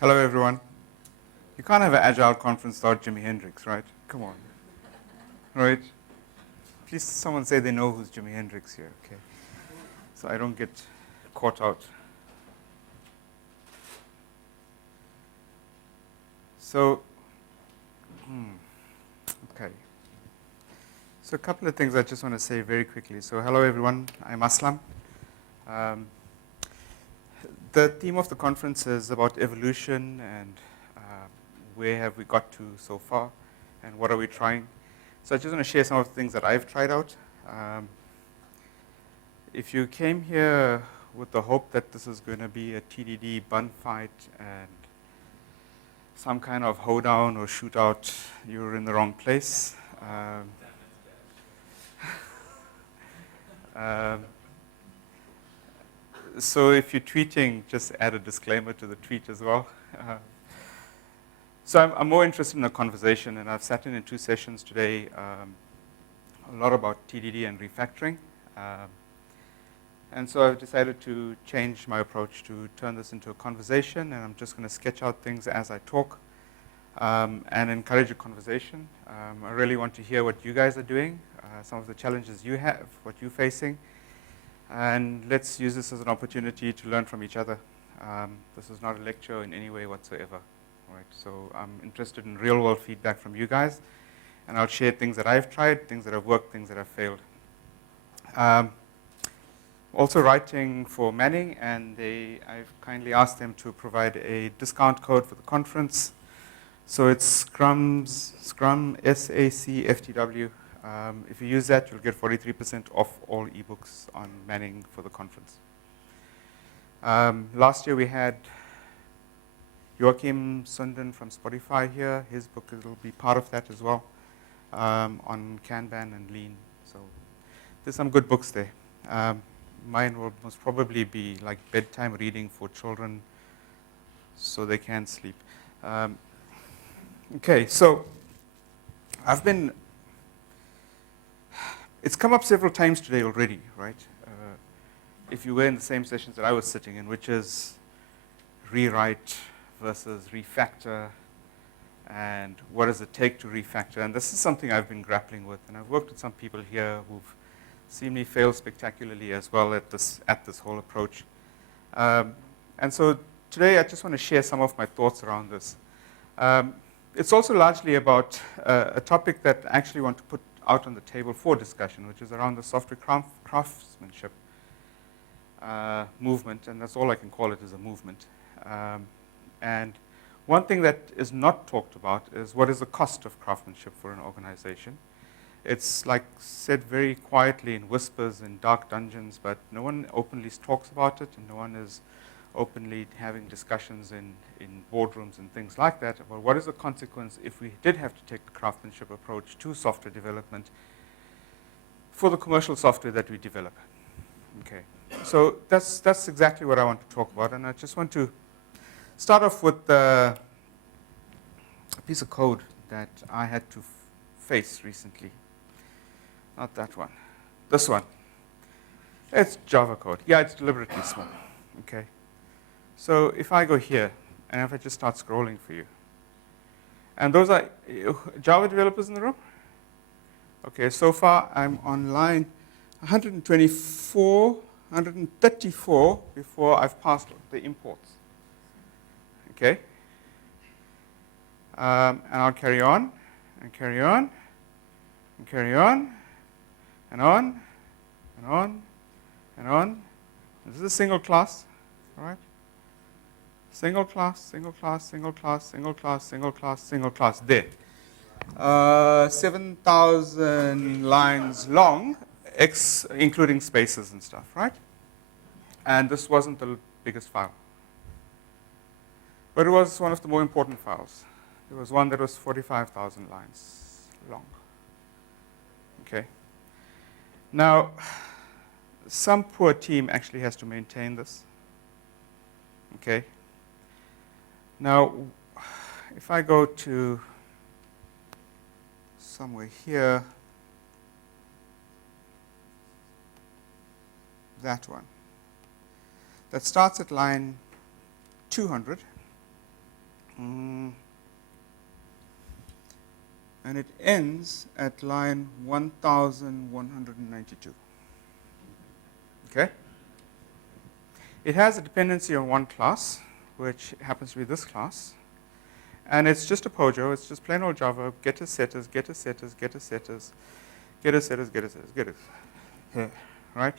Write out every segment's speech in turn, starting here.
Hello, everyone. You can't have an agile conference without Jimi Hendrix, right? Come on. Right? Please, someone say they know who's Jimi Hendrix here, okay? So I don't get caught out. So, okay. So a couple of things I just want to say very quickly. So hello, everyone. I'm Aslam. The theme of the conference is about evolution and where have we got to so far and what are we trying. So I just want to share some of the things that I've tried out. If you came here with the hope that this is going to be a TDD bun fight and some kind of hoedown or shootout, you're in the wrong place. So if you're tweeting, just add a disclaimer to the tweet as well. So I'm more interested in a conversation, and I've sat in 2 sessions today, a lot about TDD and refactoring. And so I've decided to change my approach to turn this into a conversation, and I'm just going to sketch out things as I talk and encourage a conversation. I really want to hear what you guys are doing, some of the challenges you have, what you're facing, and let's use this as an opportunity to learn from each other. This is not a lecture in any way whatsoever. Right? So I'm interested in real-world feedback from you guys, and I'll share things that I've tried, things that have worked, things that have failed. Also writing for Manning, and I've kindly asked them to provide a discount code for the conference. So it's Scrum SACFTW. If you use that, you'll get 43% off all ebooks on Manning for the conference. Last year we had Joachim Sunden from Spotify here. His book will be part of that as well, on Kanban and Lean. So there's some good books there. Mine will most probably be like bedtime reading for children so they can sleep. Okay, so it's come up several times today already, right? If you were in the same sessions that I was sitting in, which is rewrite versus refactor, and what does it take to refactor? And this is something I've been grappling with, and I've worked with some people here who've seen me fail spectacularly as well at this whole approach. And so today I just want to share some of my thoughts around this. It's also largely about a topic that I actually want to put out on the table for discussion, which is around the software craftsmanship movement, and that's all I can call it, is a movement. And one thing that is not talked about is what is the cost of craftsmanship for an organization. It's like said very quietly in whispers in dark dungeons, but no one openly talks about it, and no one is openly having discussions in boardrooms and things like that about what is the consequence if we did have to take the craftsmanship approach to software development for the commercial software that we develop. Okay, so that's exactly what I want to talk about, and I just want to start off with a piece of code that I had to face recently. Not that one. This one. It's Java code. Yeah, it's deliberately small. Okay. So if I go here, and if I just start scrolling for you, and those are Java developers in the room? Okay, so far I'm on line 124, 134 before I've passed the imports. Okay? And I'll carry on, and carry on, and carry on, and on, and on, and on. This is a single class, all right? Single class, single class, single class, single class, single class, single class, there. 7,000 lines long, including spaces and stuff, right? And this wasn't the biggest file. But it was one of the more important files. There was one that was 45,000 lines long. Okay. Now, some poor team actually has to maintain this. Okay. Now, if I go to somewhere here, that one, that starts at line 200 And it ends at line 1192. Okay? It has a dependency on one class, which happens to be this class. And it's just a POJO. It's just plain old Java, getters, setters, getters, setters, getters, setters, getters, setters, getters, setters, getters. Yeah. Right?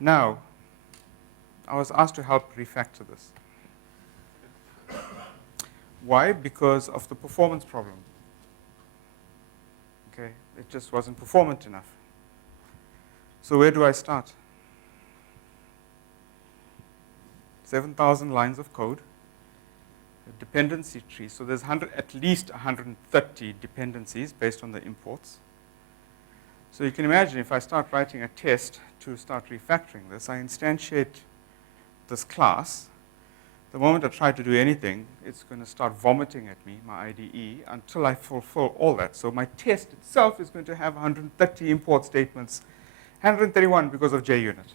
Now, I was asked to help refactor this. Why? Because of the performance problem. Okay, it just wasn't performant enough. So where do I start? 7,000 lines of code, a dependency tree. So there's at least 130 dependencies based on the imports. So you can imagine if I start writing a test to start refactoring this, I instantiate this class. The moment I try to do anything, it's going to start vomiting at me, my IDE, until I fulfill all that. So my test itself is going to have 130 import statements, 131 because of JUnit.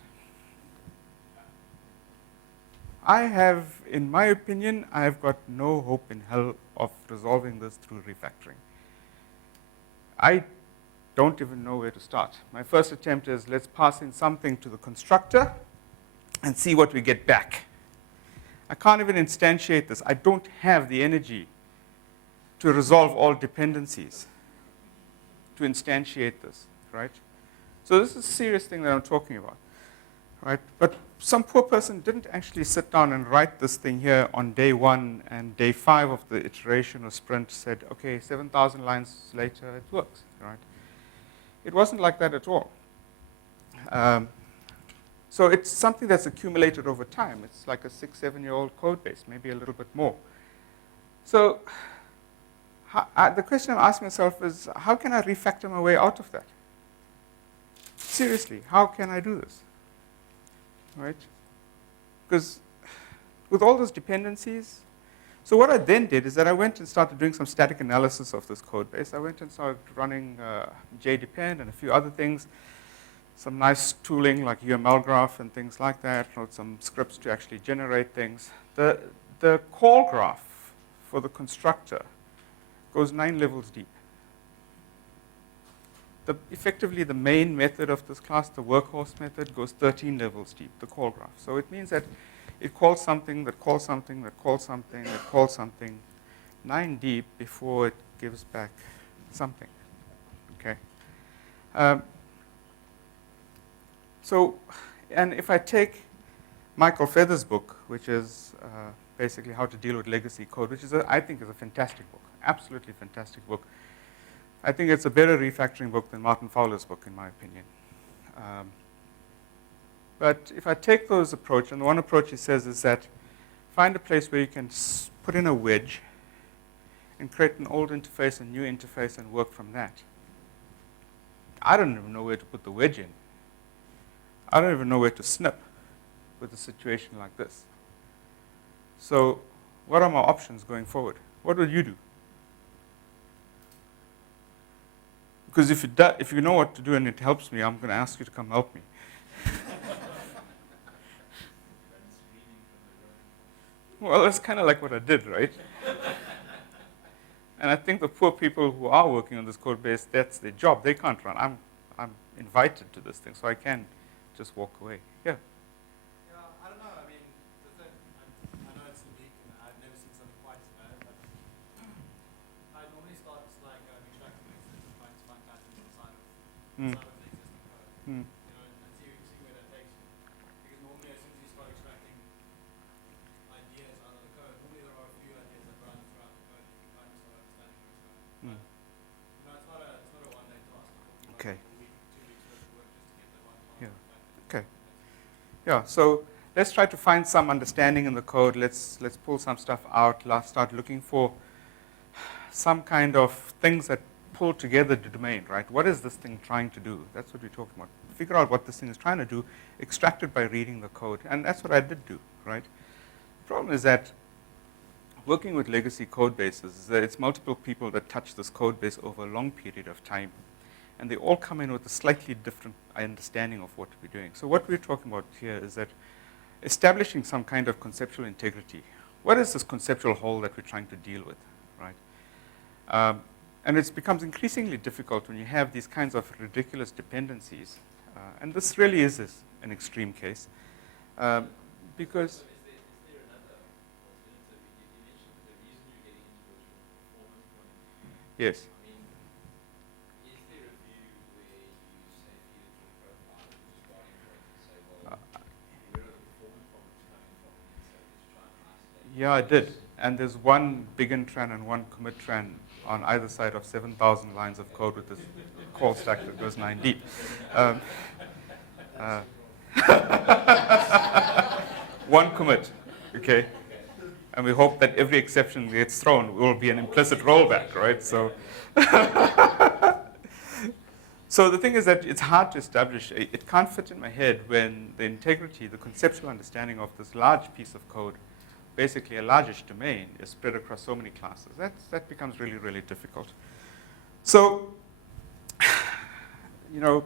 I have, in my opinion, I have got no hope in hell of resolving this through refactoring. I don't even know where to start. My first attempt is let's pass in something to the constructor and see what we get back. I can't even instantiate this. I don't have the energy to resolve all dependencies to instantiate this, right? So this is a serious thing that I'm talking about, right? But some poor person didn't actually sit down and write this thing here on day 1 and day 5 of the iteration or sprint said, okay, 7,000 lines later, it works, right? It wasn't like that at all. So it's something that's accumulated over time. It's like a 6, 7-year-old code base, maybe a little bit more. So the question I'm asking myself is, how can I refactor my way out of that? Seriously, how can I do this? Right? Because with all those dependencies, so what I then did is that I went and started doing some static analysis of this code base. I went and started running JDepend and a few other things. Some nice tooling like UML graph and things like that, wrote some scripts to actually generate things. The call graph for the constructor goes 9 levels deep. Effectively, the main method of this class, the workhorse method, goes 13 levels deep, the call graph. So it means that it calls something, that calls something, that calls something, that calls something, 9 deep before it gives back something, okay? So, and if I take Michael Feather's book, which is basically how to deal with legacy code, which is, I think, is a fantastic book, absolutely fantastic book. I think it's a better refactoring book than Martin Fowler's book, in my opinion. But if I take those approach, and the one approach he says is that find a place where you can put in a wedge and create an old interface, a new interface, and work from that. I don't even know where to put the wedge in. I don't even know where to snip with a situation like this. So what are my options going forward? What would you do? Because if you know what to do and it helps me, I'm going to ask you to come help me. Well, that's kind of like what I did, right? And I think the poor people who are working on this code base, that's their job. They can't run. I'm invited to this thing, so I can just walk away. Yeah. Yeah, I don't know. I mean, I know it's unique, and I've never seen something quite as bad. But I normally start like extracting mixes and trying to find patterns inside of the existing code. You know, and see where that takes you. Because normally, as soon as you start extracting ideas out of the code, normally there are a few ideas that run throughout the code. You can kind of start understanding where it's going. But you know, it's not a one-day task. Okay. A week, 2 weeks worth of work just to get the one part. Yeah. Okay. Yeah, so let's try to find some understanding in the code. Let's pull some stuff out. Let's start looking for some kind of things that pull together the domain, right? What is this thing trying to do? That's what we're talking about. Figure out what this thing is trying to do, extract it by reading the code. And that's what I did do, right? The problem is that working with legacy code bases is that it's multiple people that touch this code base over a long period of time. And they all come in with a slightly different understanding of what we're doing. So what we're talking about here is that establishing some kind of conceptual integrity what is this conceptual hole that we're trying to deal with, right? And it becomes increasingly difficult when you have these kinds of ridiculous dependencies. And this really is an extreme case. Because So is there another alternative? You mentioned the reason you're getting into virtual performance monitoring. yes, I mean, is there a view where you say feed it to a profile as a starting point and say, well, where are the performance problems coming from? And so let's try and isolate. yeah, I did. And there's one begin-tran and one commit-tran on either side of 7,000 lines of code with this call stack that goes 9 deep. One commit, okay? And we hope that every exception that gets thrown will be an implicit rollback, right? So, so the thing is that it's hard to establish. It can't fit in my head when the integrity, the conceptual understanding of this large piece of code, basically a largish domain, is spread across so many classes. That becomes really, really difficult. So,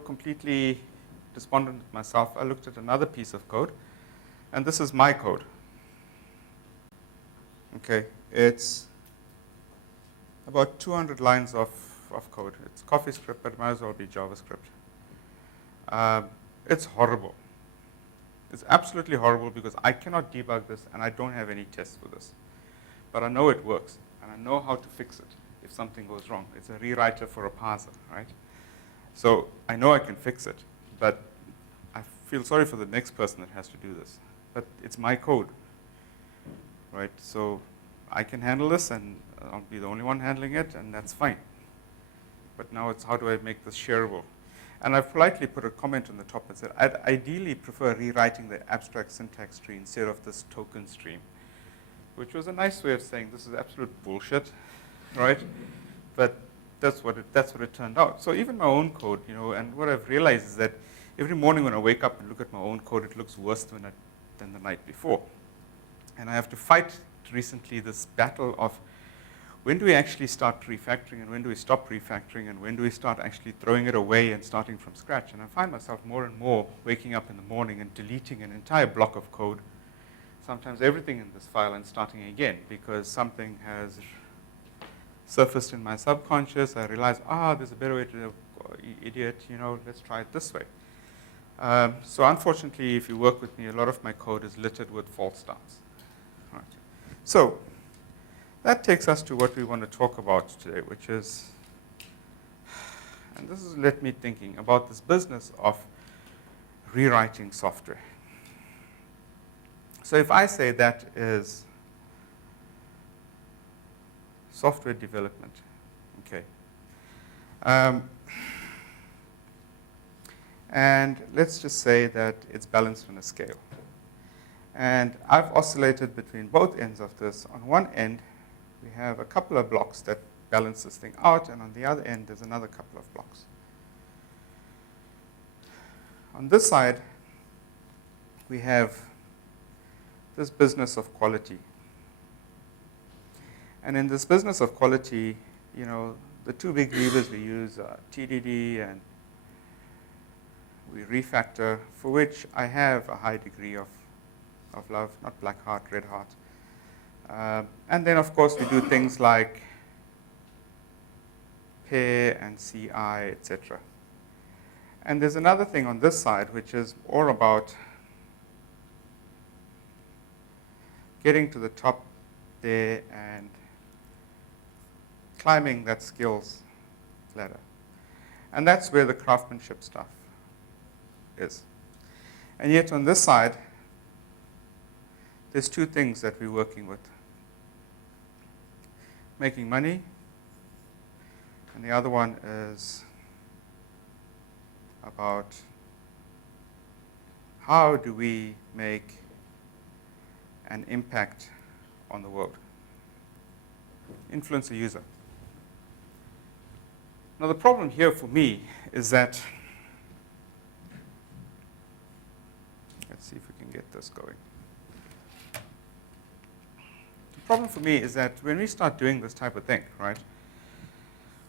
completely despondent with myself, I looked at another piece of code, and this is my code. Okay, it's about 200 lines of code. It's CoffeeScript, but it might as well be JavaScript. It's horrible. It's absolutely horrible because I cannot debug this, and I don't have any tests for this. But I know it works, and I know how to fix it if something goes wrong. It's a rewriter for a parser, right? So I know I can fix it, but I feel sorry for the next person that has to do this. But it's my code, right? So I can handle this, and I'll be the only one handling it, and that's fine. But now it's how do I make this shareable? And I've politely put a comment on the top that said, I'd ideally prefer rewriting the abstract syntax tree instead of this token stream, which was a nice way of saying this is absolute bullshit, right? But that's what it turned out. So even my own code, and what I've realized is that every morning when I wake up and look at my own code, it looks worse than the night before. And I have to fight recently this battle of when do we actually start refactoring and when do we stop refactoring and when do we start actually throwing it away and starting from scratch. And I find myself more and more waking up in the morning and deleting an entire block of code, sometimes everything in this file, and starting again because something has surfaced in my subconscious. I realize, there's a better way to do it, idiot, let's try it this way. So unfortunately, if you work with me, a lot of my code is littered with false starts. Right. So that takes us to what we want to talk about today, which is, and this has led me thinking about this business of rewriting software. So if I say that is software development, okay. And let's just say that it's balanced on a scale. And I've oscillated between both ends of this. On one end, we have a couple of blocks that balance this thing out, and on the other end, there's another couple of blocks. On this side, we have this business of quality. And in this business of quality, the two big levers we use are TDD and we refactor, for which I have a high degree of love, not black heart, red heart. And then, of course, we do things like pair and CI, etc. And there's another thing on this side, which is more about getting to the top there and climbing that skills ladder. And that's where the craftsmanship stuff is. And yet on this side, there's two things that we're working with. Making money, and the other one is about how do we make an impact on the world. Influence a user. Now the problem here for me is that, let's see if we can get this going. The problem for me is that when we start doing this type of thing, right,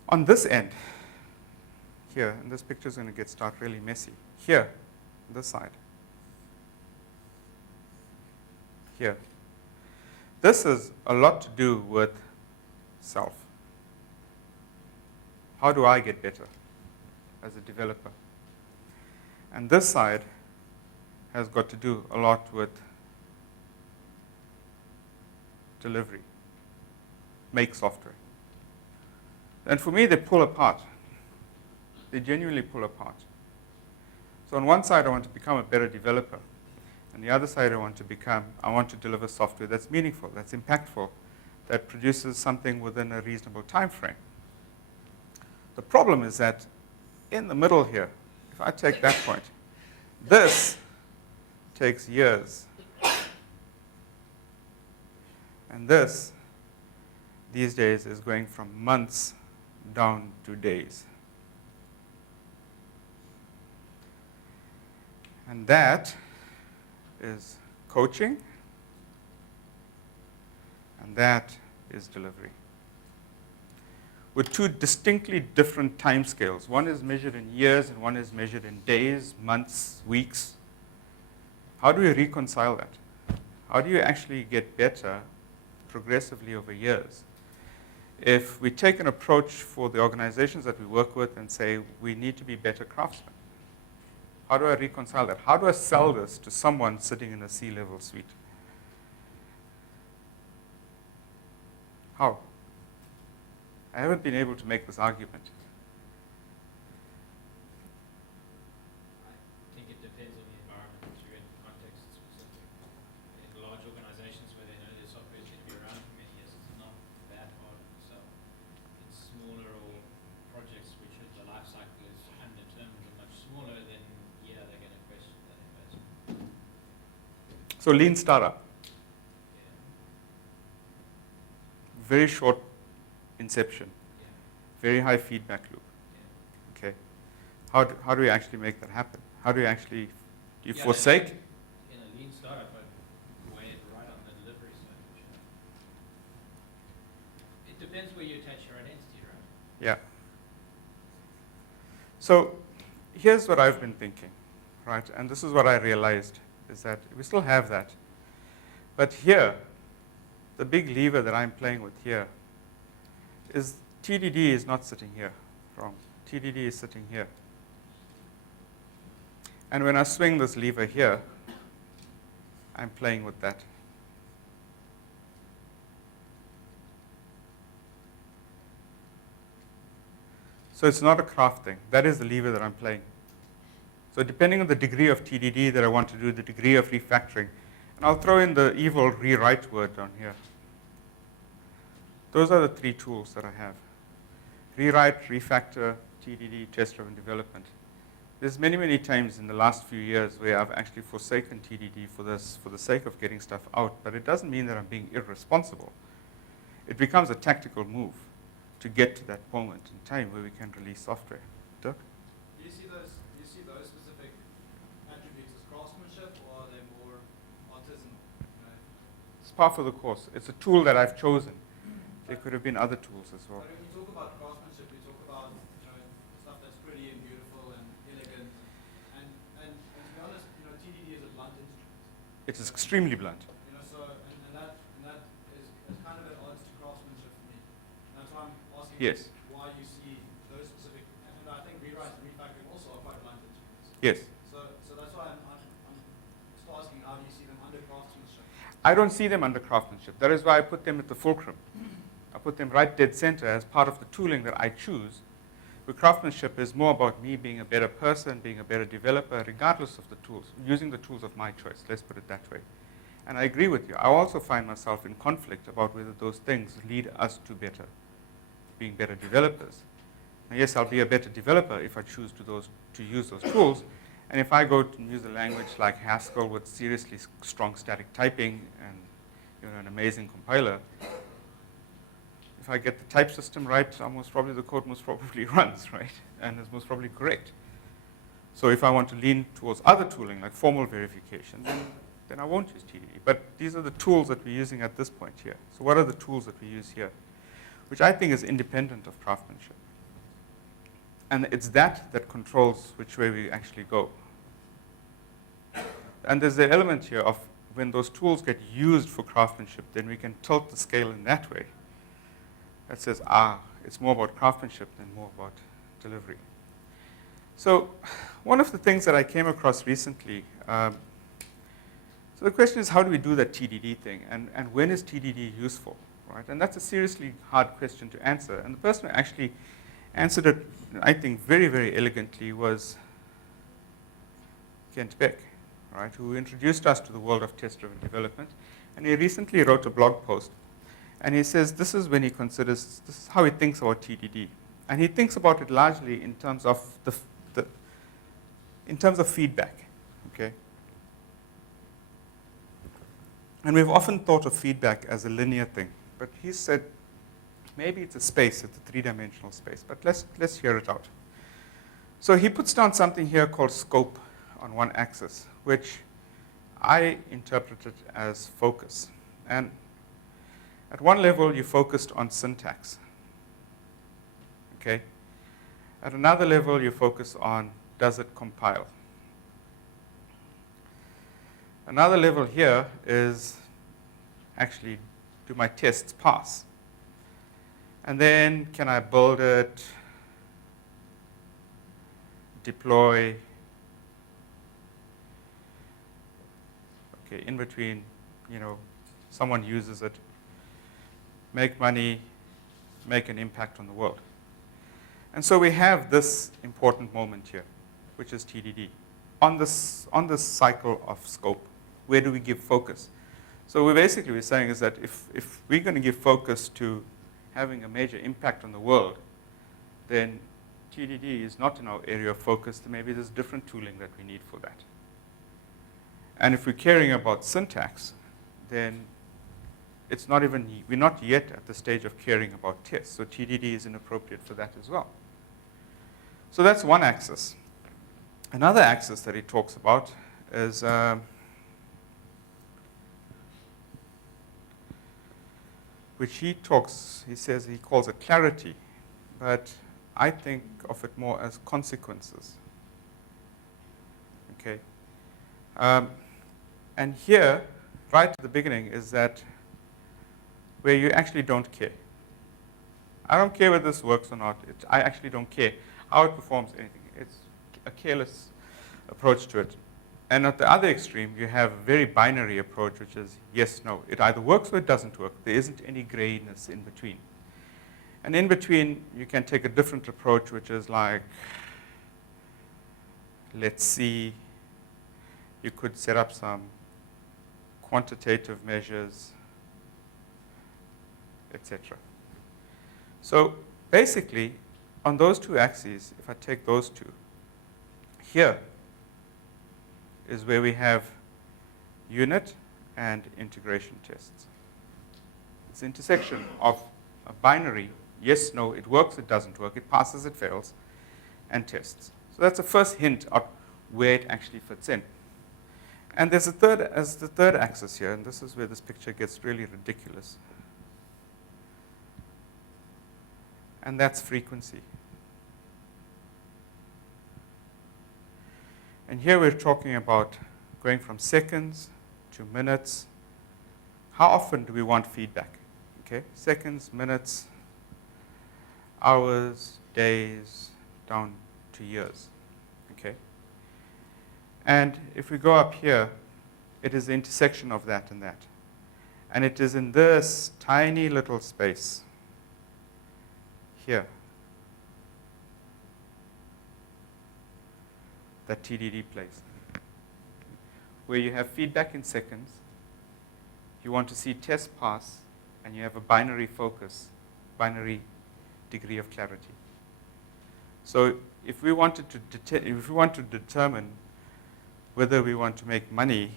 on this end, here, and this picture is going to start really messy, here, this side, here, this has a lot to do with self. How do I get better as a developer? And this side has got to do a lot with delivery, make software. And for me, they pull apart. They genuinely pull apart. So on one side, I want to become a better developer. On the other side, I want to deliver software that's meaningful, that's impactful, that produces something within a reasonable time frame. The problem is that in the middle here, if I take that point, this takes years. And this, these days, is going from months down to days. And that is coaching, and that is delivery. With two distinctly different timescales. One is measured in years, and one is measured in days, months, weeks. How do we reconcile that? How do you actually get better progressively over years? If we take an approach for the organizations that we work with and say, we need to be better craftsmen, how do I reconcile that? How do I sell this to someone sitting in a C-level suite? How? I haven't been able to make this argument. I think it depends on the environment that you're in, the context specific. In large organizations where they know their software is going to be around for many years, it's not that hard to sell. In smaller or projects which the life cycle is undetermined or much smaller, then yeah, they're going to question that investment. So lean startup. Yeah. Very short inception. Yeah. Very high feedback loop. Yeah. Okay. How do we actually make that happen? How do you actually, do you Yeah, forsake? In a lean startup, I'd weigh it right on the delivery side. Sure. It depends where you attach your identity, right? Yeah. So here's what I've been thinking, right? And this is what I realized, is that we still have that. But here, the big lever that I'm playing with here is TDD is not sitting here. Wrong. TDD is sitting here. And when I swing this lever here, I'm playing with that. So it's not a craft thing. That is the lever that I'm playing. So depending on the degree of TDD that I want to do, the degree of refactoring, and I'll throw in the evil rewrite word down here. Those are the three tools that I have. Rewrite, refactor, TDD, test-driven development. There's many, many times in the last few years where I've actually forsaken TDD for the sake of getting stuff out, but it doesn't mean that I'm being irresponsible. It becomes a tactical move to get to that moment in time where we can release software. Dirk? Do you see those specific attributes as craftsmanship, or are they more artisanal? You know? It's part of the course. It's a tool that I've chosen. There could have been other tools as well. But when you talk about craftsmanship, you talk about stuff that's pretty and beautiful and elegant, and to be honest, TDD is a blunt instrument. It is extremely blunt. So that is kind of at odds to craftsmanship for me. And that's why I'm asking Yes. why you see those specific. And I think rewrite and refactoring also are quite blunt instruments. Yes. So that's why I'm just asking, how do you see them under craftsmanship? I don't see them under craftsmanship. That is why I put them at the fulcrum. I put them right dead center as part of the tooling that I choose. Where craftsmanship is more about me being a better person, being a better developer, regardless of the tools, using the tools of my choice. Let's put it that way. And I agree with you. I also find myself in conflict about whether those things lead us to being better developers. Now, yes, I'll be a better developer if I choose to use those tools. And if I go to use a language like Haskell with seriously strong static typing and an amazing compiler, if I get the type system right, the code most probably runs, right? And is most probably correct. So if I want to lean towards other tooling, like formal verification, then I won't use TDD. But these are the tools that we're using at this point here. So what are the tools that we use here? Which I think is independent of craftsmanship. And it's that controls which way we actually go. And there's the element here of when those tools get used for craftsmanship, then we can tilt the scale in that way. That says, it's more about craftsmanship than more about delivery. So one of the things that I came across recently, so the question is, how do we do that TDD thing? And when is TDD useful? Right? And that's a seriously hard question to answer. And the person who actually answered it, I think, very, very elegantly was Kent Beck, right, who introduced us to the world of test-driven development. And he recently wrote a blog post. And he says this is when he considers, this is how he thinks about TDD. And he thinks about it largely in terms of in terms of feedback, okay? And we've often thought of feedback as a linear thing. But he said maybe it's a space, it's a three-dimensional space. But let's hear it out. So he puts down something here called scope on one axis, which I interpreted as focus. And at one level, you focused on syntax. Okay? At another level, you focus on, does it compile? Another level here is actually, do my tests pass? And then, can I build it, deploy? Okay, in between, someone uses it, make money, make an impact on the world. And so we have this important moment here, which is TDD. On this cycle of scope, where do we give focus? So we're saying is that if we're going to give focus to having a major impact on the world, then TDD is not in our area of focus. Maybe there's different tooling that we need for that. And if we're caring about syntax, then we're not yet at the stage of caring about tests. So TDD is inappropriate for that as well. So that's one axis. Another axis that he talks about is which he says he calls it clarity, but I think of it more as consequences. Okay. And here, right at the beginning, is that where you actually don't care. I don't care whether this works or not. I actually don't care how it performs anything. It's a careless approach to it. And at the other extreme, you have a very binary approach, which is yes, no. It either works or it doesn't work. There isn't any grayness in between. And in between, you can take a different approach, which is like, let's see, you could set up some quantitative measures, etc. So basically, on those two axes, if I take those two, here is where we have unit and integration tests. It's the intersection of a binary, yes, no, it works, it doesn't work, it passes, it fails, and tests. So that's the first hint of where it actually fits in. And there's the third axis here, and this is where this picture gets really ridiculous. And that's frequency. And here we're talking about going from seconds to minutes. How often do we want feedback? Okay, seconds, minutes, hours, days, down to years. Okay. And if we go up here, it is the intersection of that and that. And it is in this tiny little space here that TDD plays, where you have feedback in seconds, you want to see tests pass, and you have a binary focus, binary degree of clarity. So if we wanted to determine whether we want to make money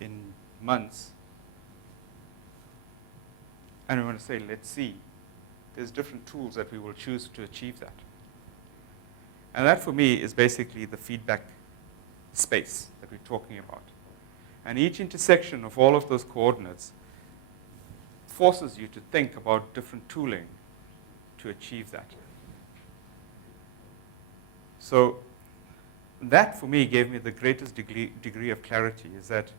in months, and we want to say, let's see, there's different tools that we will choose to achieve that. And that, for me, is basically the feedback space that we're talking about. And each intersection of all of those coordinates forces you to think about different tooling to achieve that. So that, for me, gave me the greatest degree of clarity, is that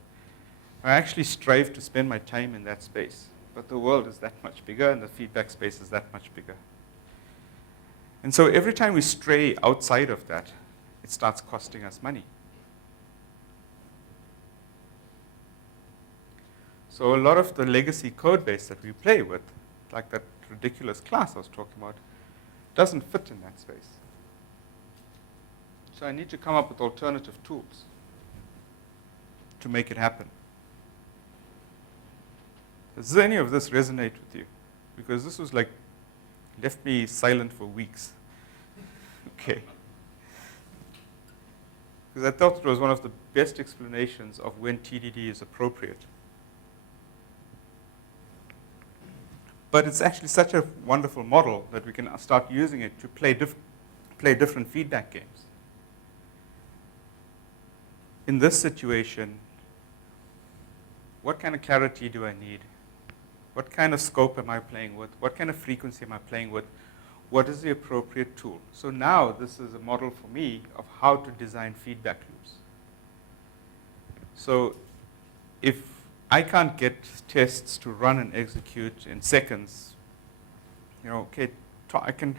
I actually strive to spend my time in that space. But the world is that much bigger, and the feedback space is that much bigger. And so every time we stray outside of that, it starts costing us money. So a lot of the legacy code base that we play with, like that ridiculous class I was talking about, doesn't fit in that space. So I need to come up with alternative tools to make it happen. Does any of this resonate with you? Because this was like, left me silent for weeks. Okay. Because I thought it was one of the best explanations of when TDD is appropriate. But it's actually such a wonderful model that we can start using it to play different feedback games. In this situation, what kind of clarity do I need? What kind of scope am I playing with? What kind of frequency am I playing with? What is the appropriate tool? So now this is a model for me of how to design feedback loops. So if I can't get tests to run and execute in seconds, okay, I can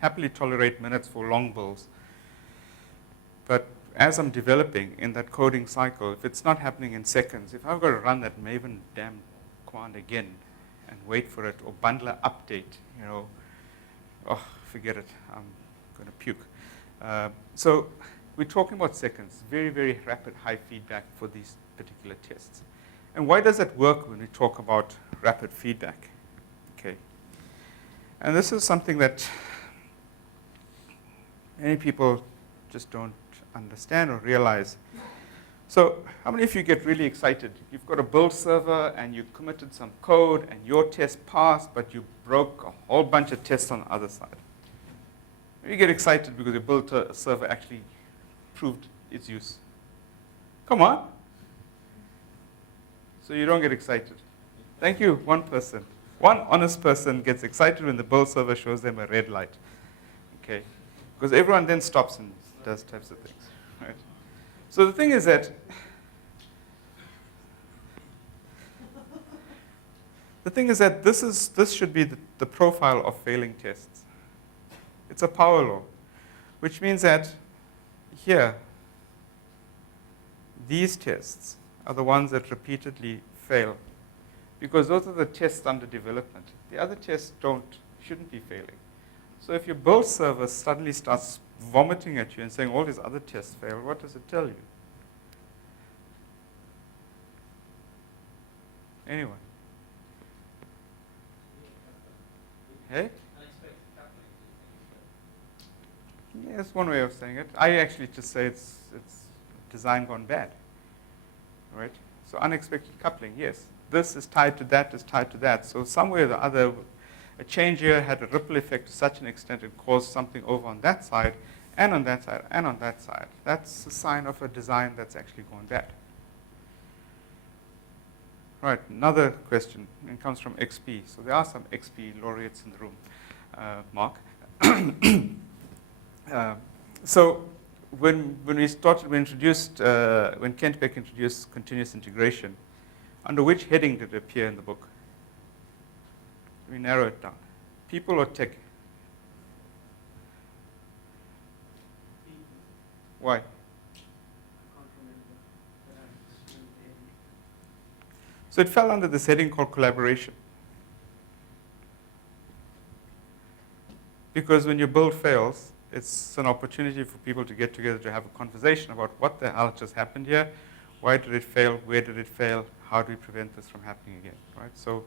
happily tolerate minutes for long builds. But as I'm developing in that coding cycle, if it's not happening in seconds, if I've got to run that Maven damn command again and wait for it, or bundle an update, oh, forget it, I'm going to puke. So we're talking about seconds, very, very rapid high feedback for these particular tests. And why does that work when we talk about rapid feedback? Okay. And this is something that many people just don't understand or realize. So how many of you get really excited? You've got a build server and you committed some code and your test passed, but you broke a whole bunch of tests on the other side. You get excited because your build server actually proved its use. Come on. So you don't get excited. Thank you, one person. One honest person gets excited when the build server shows them a red light. Okay? Because everyone then stops and does types of things. Right? So the thing is that this should be the profile of failing tests. It's a power law, which means that here, these tests are the ones that repeatedly fail, because those are the tests under development. The other tests shouldn't be failing. So if your build server suddenly starts vomiting at you and saying all these other tests fail, what does it tell you? Anyone? Hey? Yeah, that's one way of saying it. I actually just say it's design gone bad, right? So unexpected coupling, yes. This is tied to that, is tied to that. So some way or the other, a change here had a ripple effect to such an extent it caused something over on that side, and on that side, and on that side. That's a sign of a design that's actually gone bad. Right, another question, and it comes from XP. So there are some XP laureates in the room, Mark. So when Kent Beck introduced continuous integration, under which heading did it appear in the book? We narrow it down. People or tech? Why? So it fell under this heading called collaboration. Because when your build fails, it's an opportunity for people to get together to have a conversation about what the hell just happened here, why did it fail, where did it fail, how do we prevent this from happening again, right? So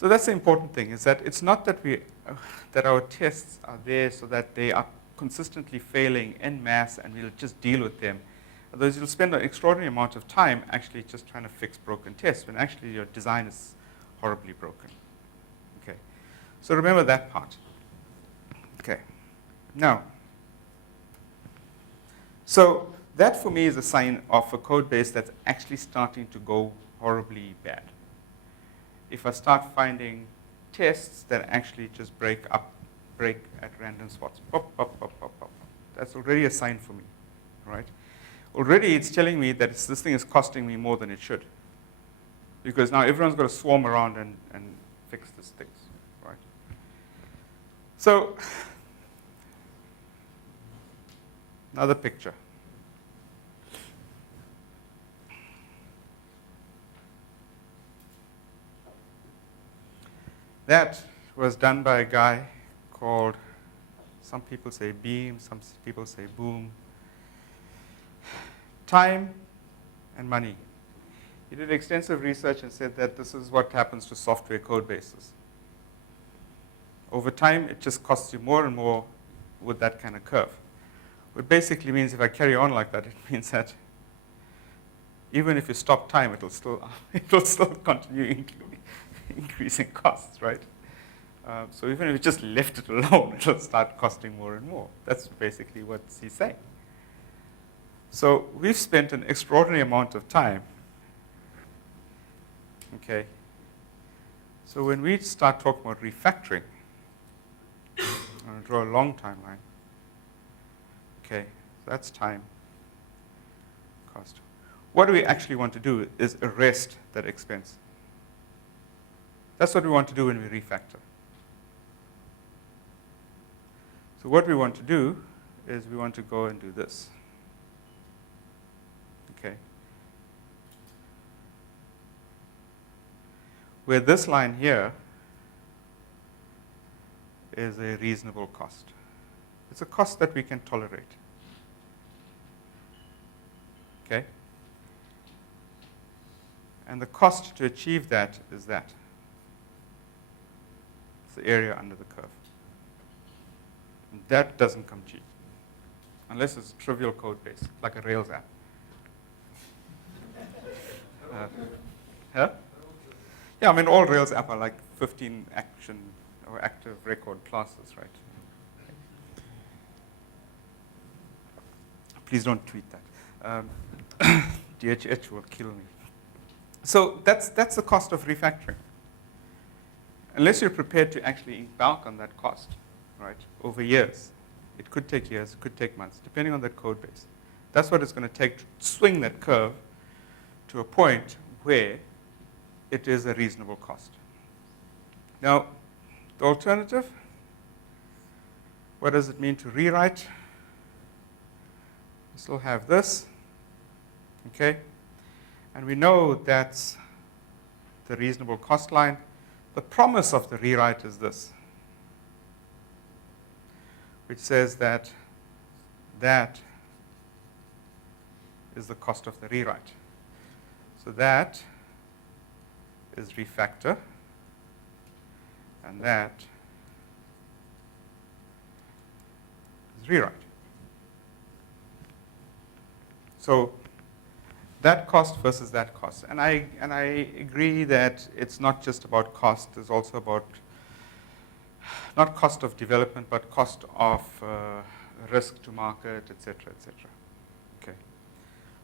that's the important thing, is that it's not that that our tests are there so that they are consistently failing en masse and we'll just deal with them. Otherwise, you'll spend an extraordinary amount of time actually just trying to fix broken tests when actually your design is horribly broken. Okay, so remember that part. Okay, now, so that for me is a sign of a code base that's actually starting to go horribly bad. If I start finding tests that actually just break at random spots, pop, pop, pop, pop, pop, that's already a sign for me, right? Already it's telling me that this thing is costing me more than it should. because now everyone's got to swarm around and fix these things, right? So, another picture. That was done by a guy called, some people say Beam, some people say Boom. Time and money. He did extensive research and said that this is what happens to software code bases. Over time, it just costs you more and more with that kind of curve. What basically means if I carry on like that, it means that even if you stop time, it'll still continue increasing costs, right? So even if you just left it alone, it'll start costing more and more. That's basically what he's saying. So we've spent an extraordinary amount of time. Okay. So when we start talking about refactoring, I'm going to draw a long timeline. Okay, so that's time, cost. What do we actually want to do is arrest that expense. That's what we want to do when we refactor. So what we want to do is we want to go and do this. Okay. Where this line here is a reasonable cost. It's a cost that we can tolerate. Okay? And the cost to achieve that is that. It's the area under the curve. And that doesn't come cheap. Unless it's trivial code base, like a Rails app. Huh? Yeah, I mean, all Rails apps are like 15 action or active record classes, right? Please don't tweet that. DHH will kill me. So that's the cost of refactoring. Unless you're prepared to actually embark on that cost, right, over years. It could take years, it could take months, depending on that code base. That's what it's going to take to swing that curve to a point where it is a reasonable cost. Now, the alternative, what does it mean to rewrite? We still have this, okay? And we know that's the reasonable cost line. The promise of the rewrite is this, which says that that is the cost of the rewrite. So that is refactor, and that is rewrite. So that cost versus that cost. And I agree that it's not just about cost, it's also about not cost of development, but cost of risk to market, et cetera, et cetera. Okay.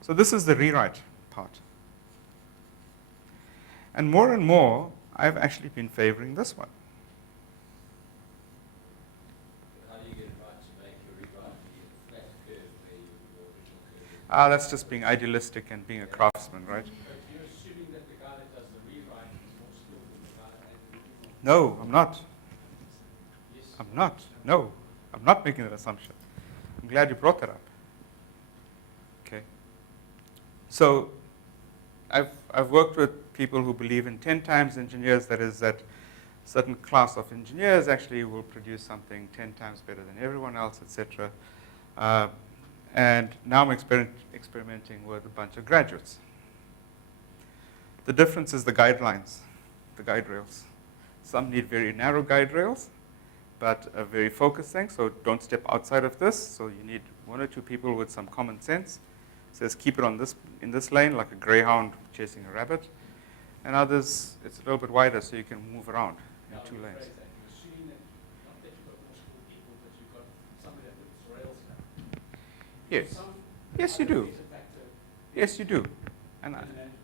So this is the rewrite part. And more, I've actually been favoring this one. How do you get it right to make your rewrite be a flat curve where your original curve is? That's just being idealistic and being a craftsman, right? But you're assuming that the guy that does the rewrite is more skilled than the guy that made the original. No, I'm not. Yes. I'm not. No, I'm not making that assumption. I'm glad you brought that up. Okay. So I've worked with people who believe in 10 times engineers, that is that certain class of engineers actually will produce something 10 times better than everyone else, etc. And now I'm experimenting with a bunch of graduates. The difference is the guidelines, the guide rails. Some need very narrow guide rails, but a very focused thing, so don't step outside of this. So you need one or two people with some common sense. It says keep it on this in this lane, like a greyhound chasing a rabbit. And others, it's a little bit wider, so you can move around in Now, 2 lanes. You're assuming that not that you've got more skilled people, but you've got somebody that puts rails now. Yes. Some Yes, you do. is a factor Yes, you do. And in the management.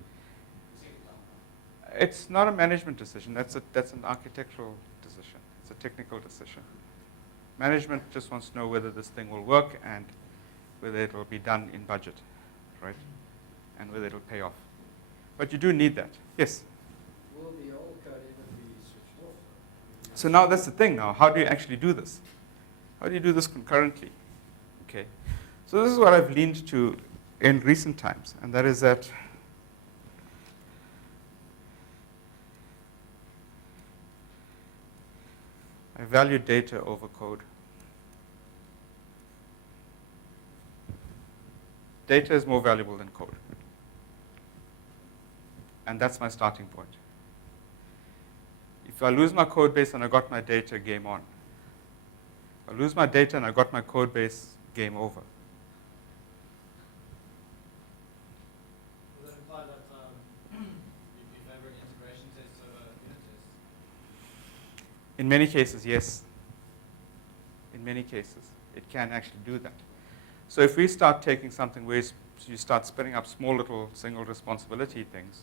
it's not a management decision. That's an architectural decision. It's a technical decision. Management just wants to know whether this thing will work and whether it will be done in budget, right? And whether it will pay off. But you do need that. Yes? Will the old code ever be switched off? So now that's the thing now. How do you actually do this? How do you do this concurrently? Okay. So this is what I've leaned to in recent times, and that is that I value data over code. Data is more valuable than code. And that's my starting point. If I lose my code base and I got my data, game on. If I lose my data and I got my code base, game over. Does that imply that you'd be favoring integration tests over unit tests? In many cases, yes. In many cases, it can actually do that. So if we start taking something where you start spinning up small little single responsibility things,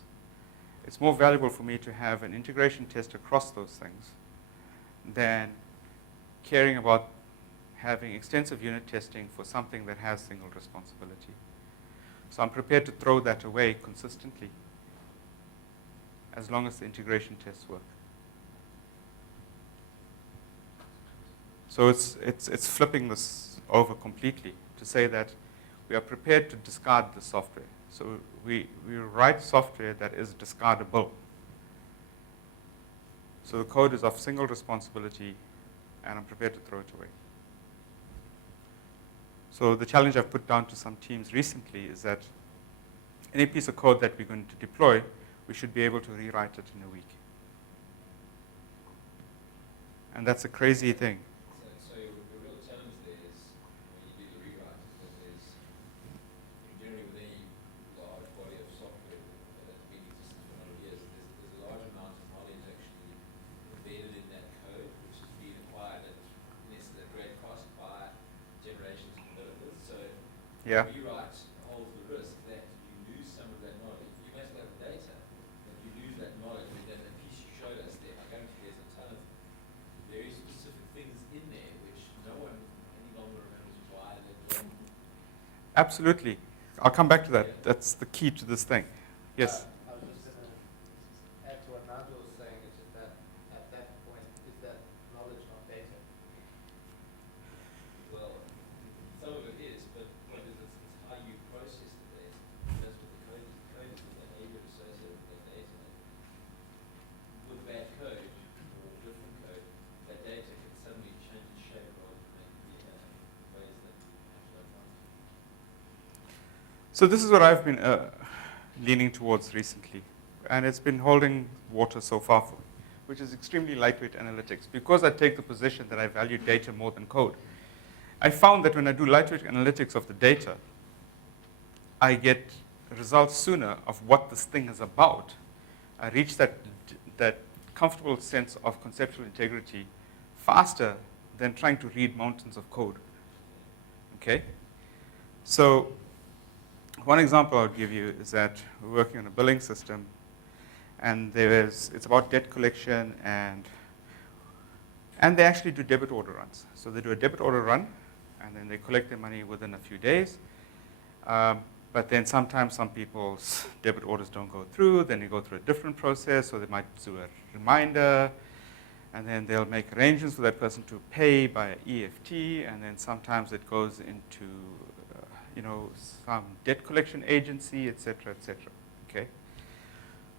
it's more valuable for me to have an integration test across those things than caring about having extensive unit testing for something that has single responsibility. So I'm prepared to throw that away consistently as long as the integration tests work. So it's flipping this over completely to say that we are prepared to discard the software. So we write software that is discardable. So the code is of single responsibility, and I'm prepared to throw it away. So the challenge I've put down to some teams recently is that any piece of code that we're going to deploy, we should be able to rewrite it in a week. And that's a crazy thing. So the real challenge there is when you do the rewrite, that there's generally with any large body of software that's been existing for a number of years, there's a large amount of knowledge actually embedded in that code, which has been acquired at necessarily great cost by generations of developers. So Yeah. rewrite holds the risk that you lose some of that knowledge. You may still have the data, but you lose that knowledge. And then the piece you showed us there, I guarantee there's a ton of very specific things in there which no one any longer remembers why they belong. Absolutely. I'll come back to that. Yeah. That's the key to this thing. Yes. I was just going to add to what Nigel was saying, it's just that at that point, is that knowledge not data? Well, some of it is, but what is it's how you process the data. That's what the code is. The code is the behavior associated with that data. With bad code or different code, that data can suddenly change its shape rather than make ways that you actually don't want. So this is what I've been leaning towards recently. And it's been holding water so far for me, which is extremely lightweight analytics. Because I take the position that I value data more than code, I found that when I do lightweight analytics of the data, I get results sooner of what this thing is about. I reach that comfortable sense of conceptual integrity faster than trying to read mountains of code. Okay? So one example I'll give you is that we're working on a billing system, and it's about debt collection, and they actually do debit order runs. So they do a debit order run, and then they collect their money within a few days. But then sometimes some people's debit orders don't go through, then you go through a different process, so they might do a reminder, and then they'll make arrangements for that person to pay by EFT, and then sometimes it goes into some debt collection agency, et cetera, okay?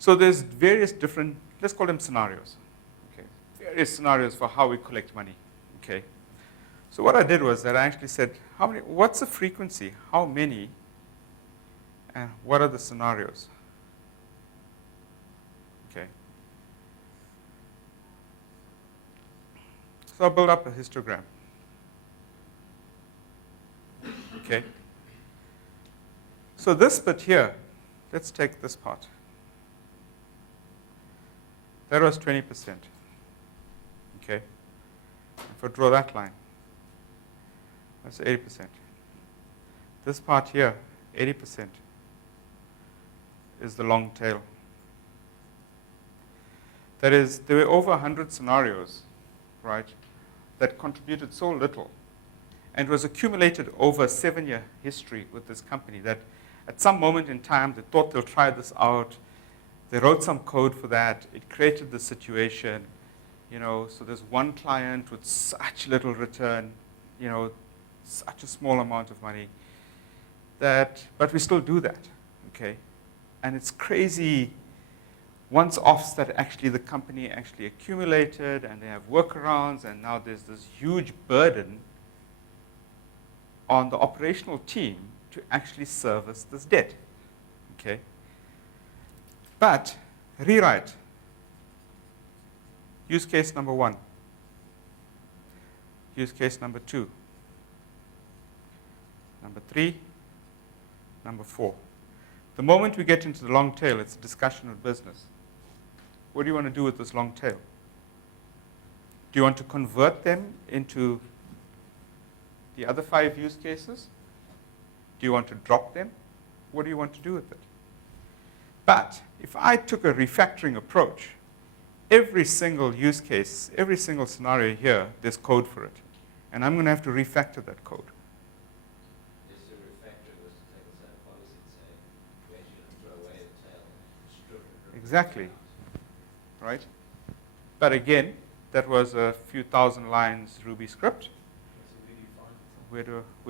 So there's various different, let's call them scenarios, okay? Various scenarios for how we collect money, okay? So what I did was that I actually said, what's the frequency, how many, and what are the scenarios, okay? So I'll build up a histogram, okay? So this bit here, let's take this part. That was 20%. Okay? If I draw that line, that's 80%. This part here, 80%, is the long tail. That is, there were over 100 scenarios, right, that contributed so little. And it was accumulated over a 7-year history with this company that at some moment in time, they thought they'll try this out, They wrote some code for that. It created the situation, so there's one client with such little return, such a small amount of money but we still do that, okay? And it's crazy once-offs that actually the company actually accumulated, and they have workarounds, and now there's this huge burden on the operational team to actually service this debt, okay? But rewrite, use case number 1, use case number 2, number 3, number 4. The moment we get into the long tail, it's a discussion of business. What do you want to do with this long tail? Do you want to convert them into the other 5 use cases? Do you want to drop them? What do you want to do with it? But if I took a refactoring approach, every single use case, every single scenario here, there's code for it. And I'm going to have to refactor that code. Yes, the refactor was to take the same policy and say, we actually don't throw away the tail, strip it. Exactly. Right? But again, that was a few thousand lines Ruby script. Where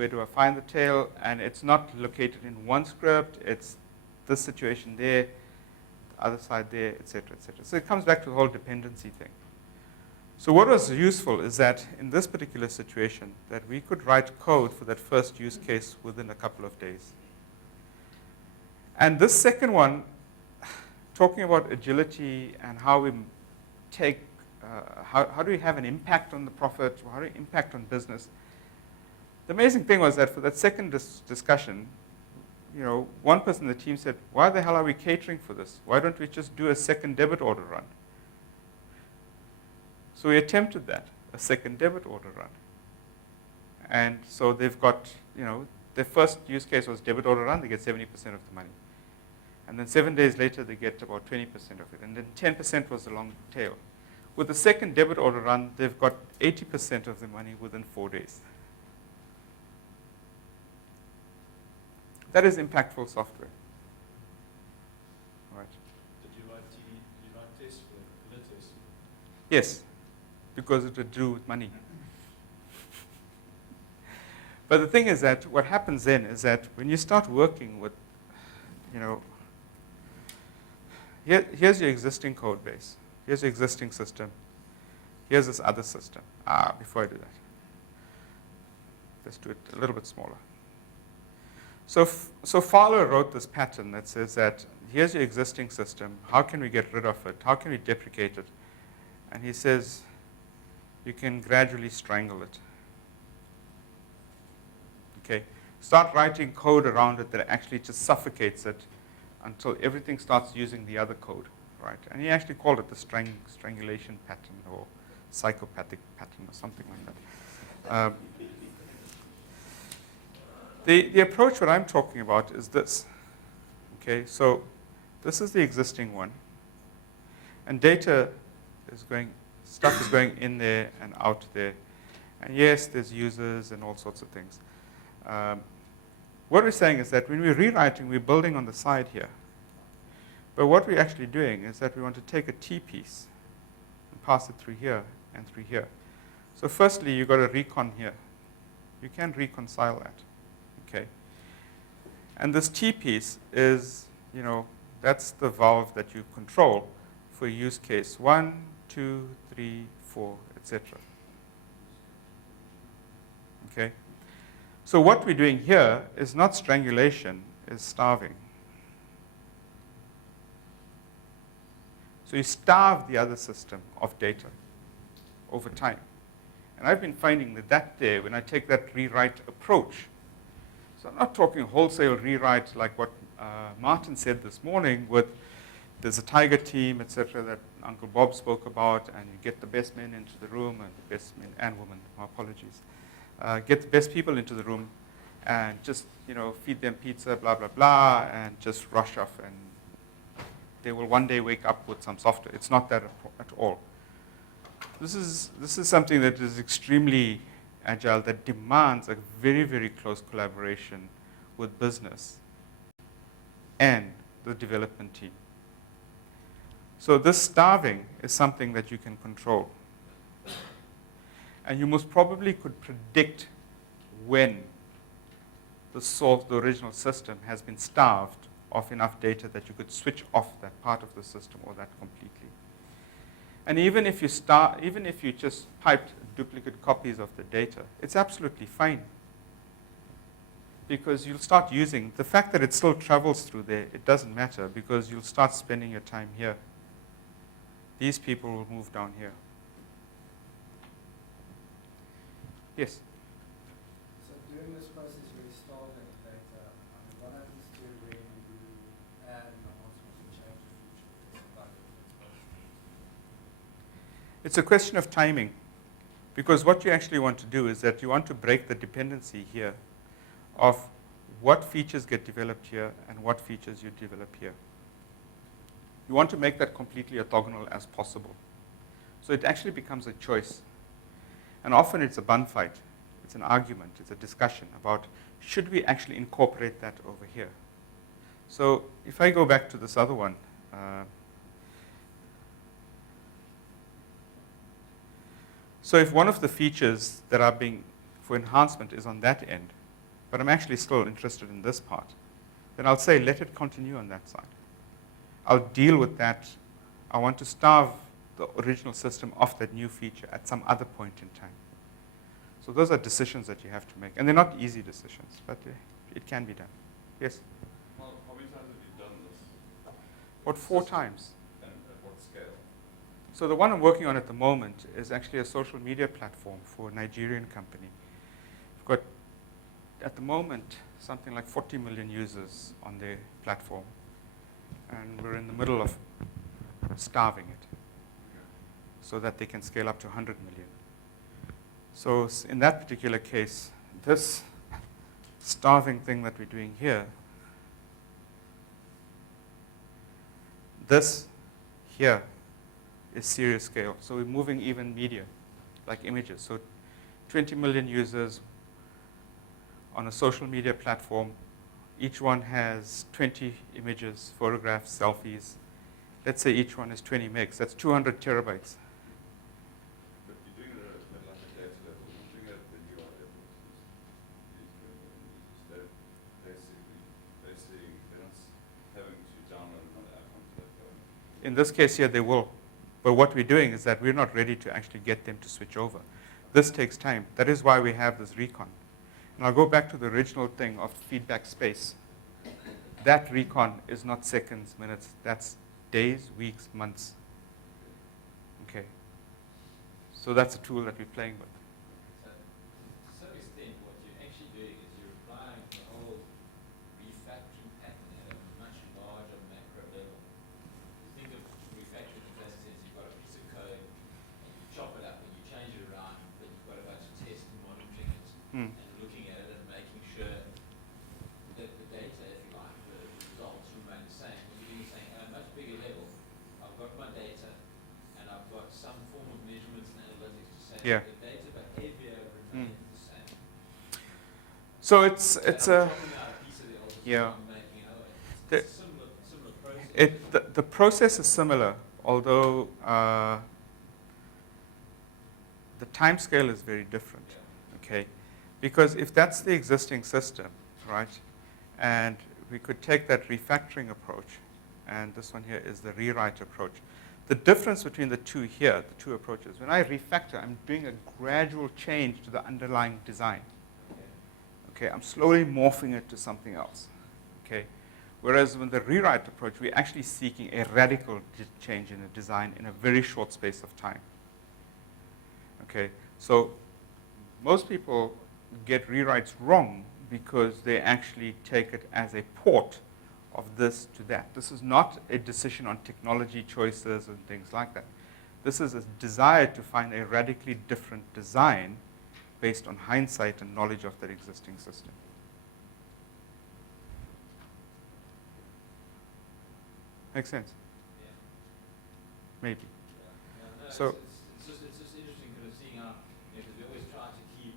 do I find the tail? And it's not located in one script. It's this situation there, the other side there, et cetera, et cetera. So it comes back to the whole dependency thing. So what was useful is that in this particular situation, that we could write code for that first use case within a couple of days. And this second one, talking about agility and how we take, how do we have an impact on the profit, how do we impact on business? The amazing thing was that for that second discussion, one person in the team said, why the hell are we catering for this? Why don't we just do a second debit order run? So we attempted that, a second debit order run. And so they've got, their first use case was debit order run, they get 70% of the money. And then 7 days later, they get about 20% of it. And then 10% was the long tail. With the second debit order run, they've got 80% of the money within 4 days. That is impactful software. All right. Did you write tests for the test? Yes, because it would do with money. But the thing is that what happens then is that when you start working with, here's your existing code base. Here's your existing system. Here's this other system. Before I do that, let's do it a little bit smaller. So Fowler wrote this pattern that says that here's your existing system. How can we get rid of it? How can we deprecate it? And he says you can gradually strangle it. Okay? Start writing code around it that actually just suffocates it until everything starts using the other code, right? And he actually called it the strangulation pattern or psychopathic pattern or something like that. The approach what I'm talking about is this. Okay, so this is the existing one. And data is stuff is going in there and out there. And yes, there's users and all sorts of things. What we're saying is that when we're rewriting, we're building on the side here. But what we're actually doing is that we want to take a T piece and pass it through here and through here. So firstly, you've got a recon here. You can reconcile that. Okay. And this T piece is, that's the valve that you control for use case 1, 2, 3, 4, etc. Okay. So what we're doing here is not strangulation, is starving. So you starve the other system of data over time. And I've been finding that there, when I take that rewrite approach, so I'm not talking wholesale rewrite like what Martin said this morning with there's a tiger team, etc., that Uncle Bob spoke about, and you get the best men into the room, and the best men and women, my apologies. Get the best people into the room and just, feed them pizza, blah, blah, blah, and just rush off, and they will one day wake up with some software. It's not that at all. This is something that is extremely agile, that demands a very, very close collaboration with business and the development team. So this starving is something that you can control. And you most probably could predict when the source, the original system, has been starved of enough data that you could switch off that part of the system or that completely. And even if you just piped duplicate copies of the data, it's absolutely fine. Because you'll start using, the fact that it still travels through there, it doesn't matter because you'll start spending your time here. These people will move down here. Yes? So during this process where you start that data, what happens to when you add enhancements and change a feature? It's a question of timing. Because what you actually want to do is that you want to break the dependency here of what features get developed here and what features you develop here. You want to make that completely orthogonal as possible. So it actually becomes a choice. And often it's a bun fight. It's an argument. It's a discussion about should we actually incorporate that over here. So if I go back to this other one, so if one of the features that are being for enhancement is on that end, but I'm actually still interested in this part, then I'll say let it continue on that side. I'll deal with that. I want to starve the original system off that new feature at some other point in time. So those are decisions that you have to make. And they're not easy decisions, but it can be done. Yes? How many times have you done this? About 4 times. And at what scale? So the one I'm working on at the moment is actually a social media platform for a Nigerian company. We've got, at the moment, something like 40 million users on their platform. And we're in the middle of starving it so that they can scale up to 100 million. So in that particular case, this starving thing that we're doing here, this here is serious scale. So we're moving even media, like images. So 20 million users on a social media platform. Each one has 20 images, photographs, selfies. Let's say each one is 20 megs. That's 200 terabytes. But you're doing it at like a data level, you're doing it at the UI level. They're seeing, they're not having to download another app onto their phone. In this case here, they will. But what we're doing is that we're not ready to actually get them to switch over. This takes time. That is why we have this recon. And I'll go back to the original thing of feedback space. That recon is not seconds, minutes. That's days, weeks, months. Okay. So that's a tool that we're playing with. So, to some extent, what you're actually doing is you're applying the whole refactoring pattern at a much larger macro level. You think of refactoring in that sense, you've got a piece of code, and you chop it up and you change it around, but you've got a bunch of tests and monitoring it, and looking at it and making sure that the data, if you like, the results remain the same. What you're doing is saying, at a much bigger level, I've got my data, and I've got some form of measurements and analytics to say Yeah. the data behavior remains the same. So it's I'm a chopping out a piece of the old system, yeah. I'm making another one. The- It's a similar process. the process is similar, although the time scale is very different. Okay, because if that's the existing system, right, and we could take that refactoring approach, and this one here is the rewrite approach. The difference between the two here, the two approaches, when I refactor, I'm doing a gradual change to the underlying design. Okay, I'm slowly morphing it to something else. Okay, whereas with the rewrite approach, we're actually seeking a radical change in the design in a very short space of time. Okay, so most people get rewrites wrong because they actually take it as a port of this to that. This is not a decision on technology choices and things like that. This is a desire to find a radically different design based on hindsight and knowledge of that existing system. Make sense? Yeah. Maybe. Yeah. No, So- it's just interesting kind of seeing how, because we always try to keep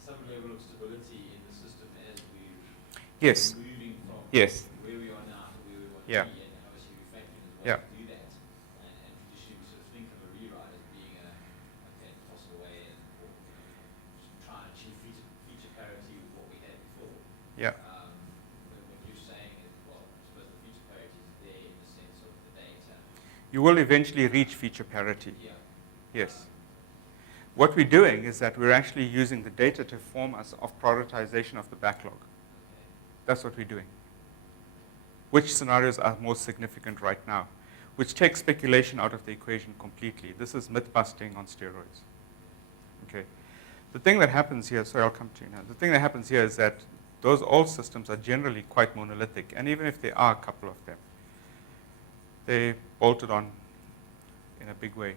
some level of stability in the system as we're Yes. moving from Yes. where we are now to where we want Yeah. to be, and obviously refactoring as well Yeah. to do that. Yeah. But what you're saying is, well, I suppose the feature parity is there in the sense of the data. You will eventually reach feature parity. Yeah. Yes. What we're doing is that we're actually using the data to inform us of prioritization of the backlog. Okay. That's what we're doing. Which scenarios are most significant right now? Which takes speculation out of the equation completely. This is myth busting on steroids. Okay. The thing that happens here, sorry, I'll come to you now. The thing that happens here is that those old systems are generally quite monolithic, and even if there are a couple of them, they bolted on in a big way.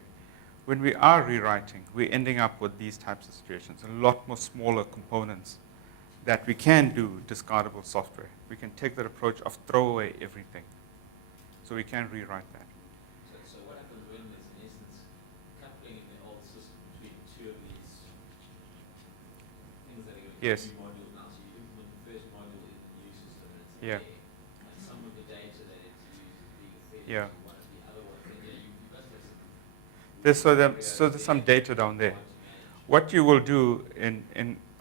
When we are rewriting, we're ending up with these types of situations, a lot more smaller components that we can do discardable software. We can take that approach of throw away everything. So we can rewrite that. So what happens when there's, in essence, coupling in the old system between two of these things that are going to be Yes. new modules now? So you implement the first module in the new system and it's Yeah. there. And some of the data that it's used is being fed Yeah. to one of the other ones. And yeah, you must have some So there's some data down there. What you will do in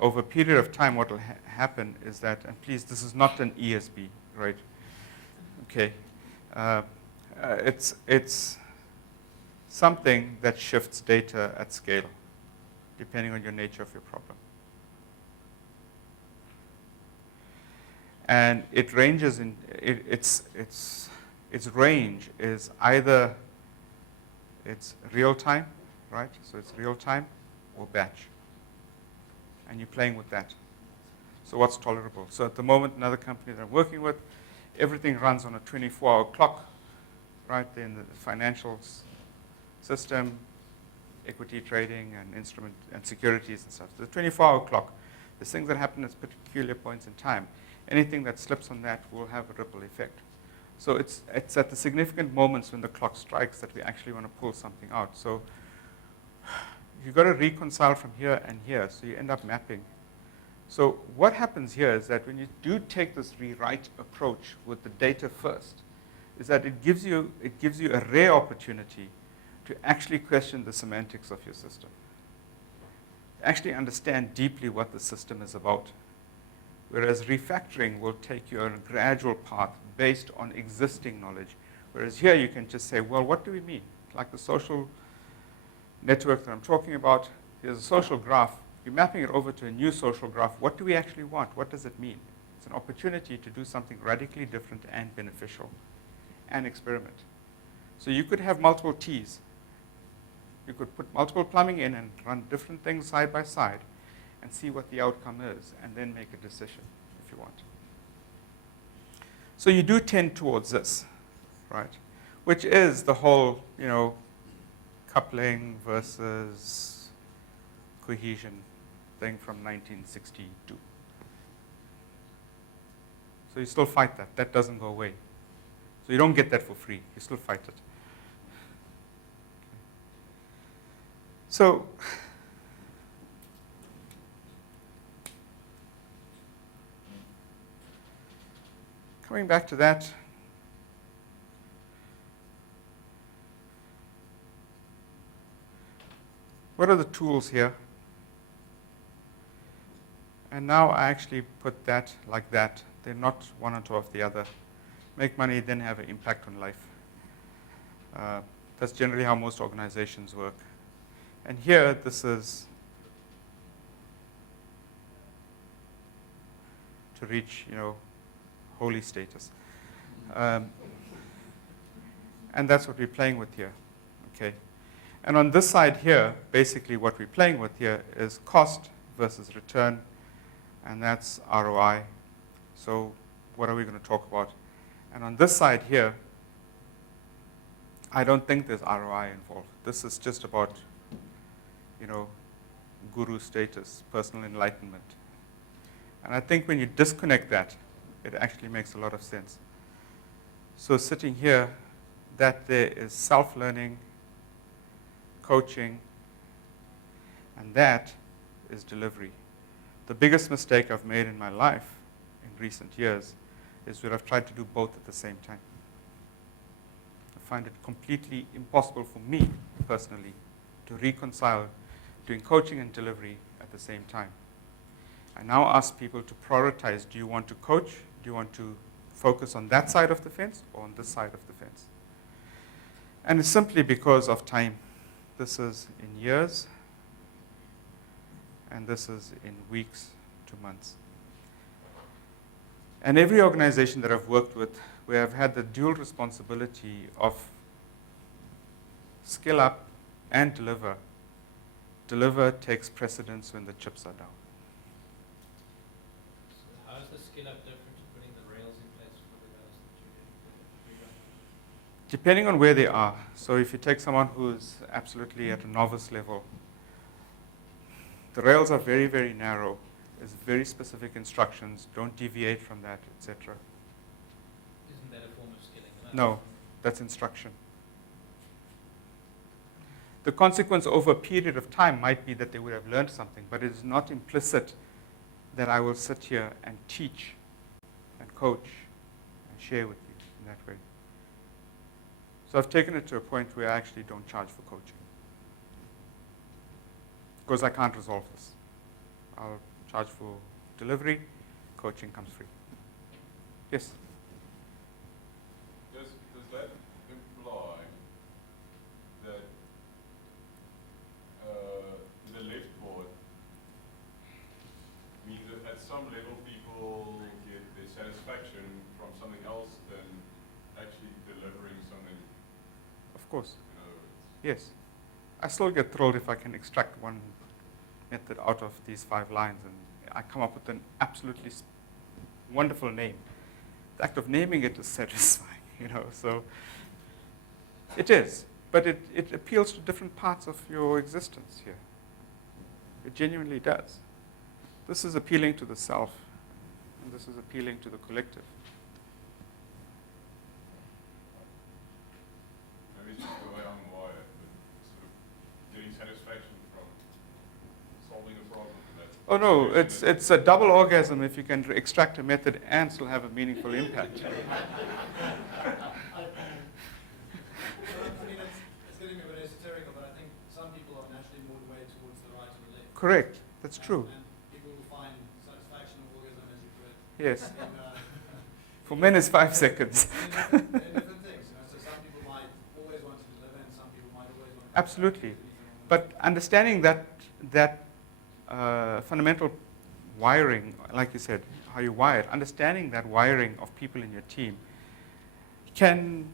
over a period of time, what will happen is that, and please, this is not an ESB, right? Okay. It's something that shifts data at scale, depending on your nature of your problem. And it ranges in, its range is either it's real time, right? So it's real time or batch. And you're playing with that. So what's tolerable? So at the moment, another company that I'm working with, everything runs on a 24-hour clock, right? In the financials system, equity trading and instrument and securities and stuff. So the 24-hour clock, there's things that happen at peculiar points in time. Anything that slips on that will have a ripple effect. So it's at the significant moments when the clock strikes that we actually want to pull something out. So you've got to reconcile from here and here, so you end up mapping. So what happens here is that when you do take this rewrite approach with the data first, is that it gives you a rare opportunity to actually question the semantics of your system. Actually understand deeply what the system is about. Whereas refactoring will take you on a gradual path based on existing knowledge. Whereas here you can just say, well, what do we mean? Like the social network that I'm talking about, here's a social graph. You're mapping it over to a new social graph. What do we actually want? What does it mean? It's an opportunity to do something radically different and beneficial and experiment. So you could have multiple T's. You could put multiple plumbing in and run different things side by side and see what the outcome is, and then make a decision if you want. So you do tend towards this, right? Which is the whole, coupling versus cohesion thing from 1962. So you still fight that. That doesn't go away. So you don't get that for free. You still fight it. So coming back to that, what are the tools here? And now I actually put that like that. They're not one on top of the other. Make money, then have an impact on life. That's generally how most organizations work. And here, this is to reach, holy status. And that's what we're playing with here, okay? And on this side here, basically what we're playing with here is cost versus return, and that's ROI. So what are we going to talk about? And on this side here, I don't think there's ROI involved. This is just about, guru status, personal enlightenment. And I think when you disconnect that, it actually makes a lot of sense. So sitting here, that there is self-learning, coaching, and that is delivery. The biggest mistake I've made in my life in recent years is where I've tried to do both at the same time. I find it completely impossible for me, personally, to reconcile doing coaching and delivery at the same time. I now ask people to prioritize, do you want to coach? Do you want to focus on that side of the fence or on this side of the fence? And it's simply because of time. This is in years, and this is in weeks to months. And every organization that I've worked with, where I've had the dual responsibility of skill up and deliver, deliver takes precedence when the chips are down. So how is the skill up different to putting the rails in place for the guys that you rewrite? Depending on where they are. So if you take someone who's absolutely at a novice level, the rails are very, very narrow. There's very specific instructions. Don't deviate from that, etc. Isn't that a form of skilling? No, that's instruction. The consequence over a period of time might be that they would have learned something, but it is not implicit that I will sit here and teach and coach and share with you in that way. So I've taken it to a point where I actually don't charge for coaching, because I can't resolve this. I'll charge for delivery, coaching comes free. Yes? Does that imply that the left board means that at some level people get their satisfaction from something else than actually delivering something, Of course. in other words? Yes. I still get thrilled if I can extract one method out of these 5 lines and I come up with an absolutely wonderful name. The act of naming it is satisfying, so it is. But it appeals to different parts of your existence here. It genuinely does. This is appealing to the self, and this is appealing to the collective. Maybe it's just the way I'm wired, but sort of getting satisfaction from solving a problem. Oh no, it's a double orgasm if you can extract a method and still have a meaningful impact. I mean, it's getting a bit esoteric, but I think some people are naturally more way towards the right or the left. Correct, that's true. And people will find satisfaction or orgasm, as you put it. Yes. In, For men it's 5 seconds. in different things. So some people might always want to deliver, and some people might always want to. Absolutely. But understanding that fundamental wiring, like you said, how you're wired, understanding that wiring of people in your team can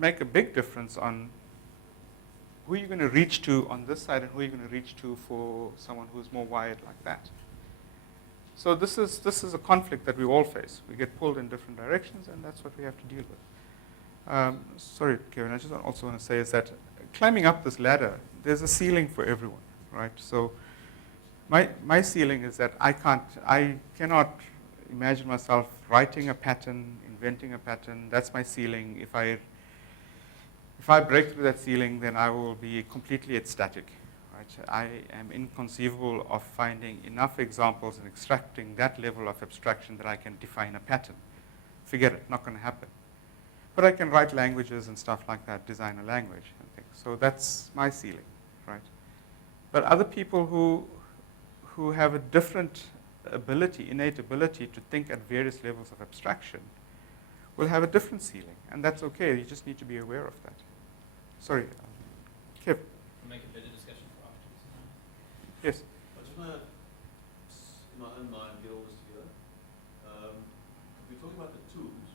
make a big difference on who you're going to reach to on this side and who you're going to reach to for someone who's more wired like that. So this is a conflict that we all face. We get pulled in different directions, and that's what we have to deal with. Sorry, Kevin, I just also want to say is that climbing up this ladder, there's a ceiling for everyone, right? So my ceiling is that I cannot imagine myself writing a pattern, inventing a pattern. That's my ceiling. If I break through that ceiling, then I will be completely ecstatic. Right? I am inconceivable of finding enough examples and extracting that level of abstraction that I can define a pattern. Forget it, not going to happen. But I can write languages and stuff like that, design a language and things. So that's my ceiling, right? But other people who have a different ability, innate ability to think at various levels of abstraction will have a different ceiling, and that's okay. You just need to be aware of that. Sorry, Kev. Make a better discussion for afterwards. Yes. I just want to, in my own mind, get all this together. We're talking about the tools,